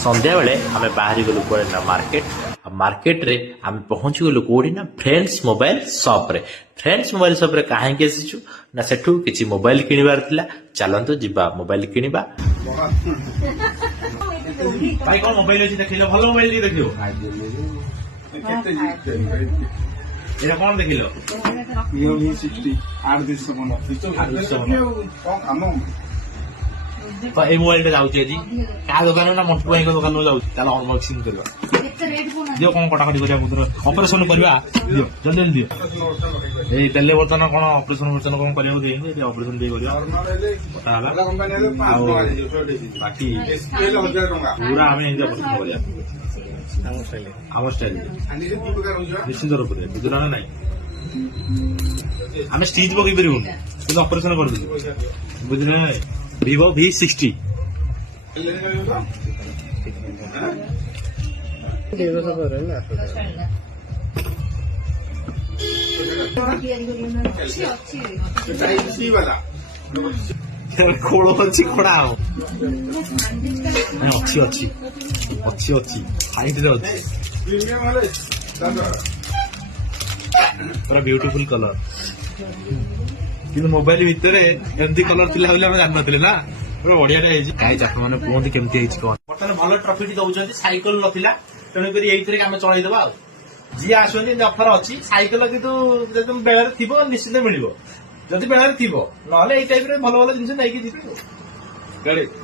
संध्या बेले आम बाहरी गलु कौन ना मार्केट रे आम पहुंची गलु कौड़ी ना फ्रेंड्स मोबाइल शॉप रे। फ्रेंड्स मोबाइल शॉप रे कहीं आसीचु ना सेठू किसी मोबाइल किनिबार थिला। चलंतु जिबा मोबाइल किनिबा। भाई कौन मोबाइल अछि देखिलो भलो मोबाइल देखियो। एरा कौन देखिलो Vivo V60 8 मन तो ए मोबाइल टा जाउची जी का दुकान ना मोटू भाई को दुकान जाउची ताला अनबॉक्सिंग करबा दियो कोन कटाकटी करिया पुत्र ऑपरेशन करबा दियो जल्दी जल्दी दियो ए तेले बर्तन कोन ऑपरेशन कोन करिया दे ए ऑपरेशन दे करिया ताला बाकी पूरा हमें इंजा ऑपरेशन करिया आम स्टाइल निश्चित रूप से बुझला ना नहीं आम स्टिच पकई पारू कि ऑपरेशन कर बुझले Vivo V60 खोल अच्छी खोड़ा हो अच्छी अच्छी अच्छी अच्छी हाइट रे अच्छी पूरा ब्यूटीफुल कलर कि मोबाइल भितर एमती कलर थिला बोली आम जान नथिले ना पूरा बढ़िया गाइस आप मैंने कहते केमती कौन बर्तमान भल ट्रफी दौरान साइकेल नाला तेणुक ये आम चलईदबा जी आसुनी अफर अच्छी साइकेल कितु बेल थी निश्चित मिल जदि बेल थी ना टाइप भल भल जिन नहीं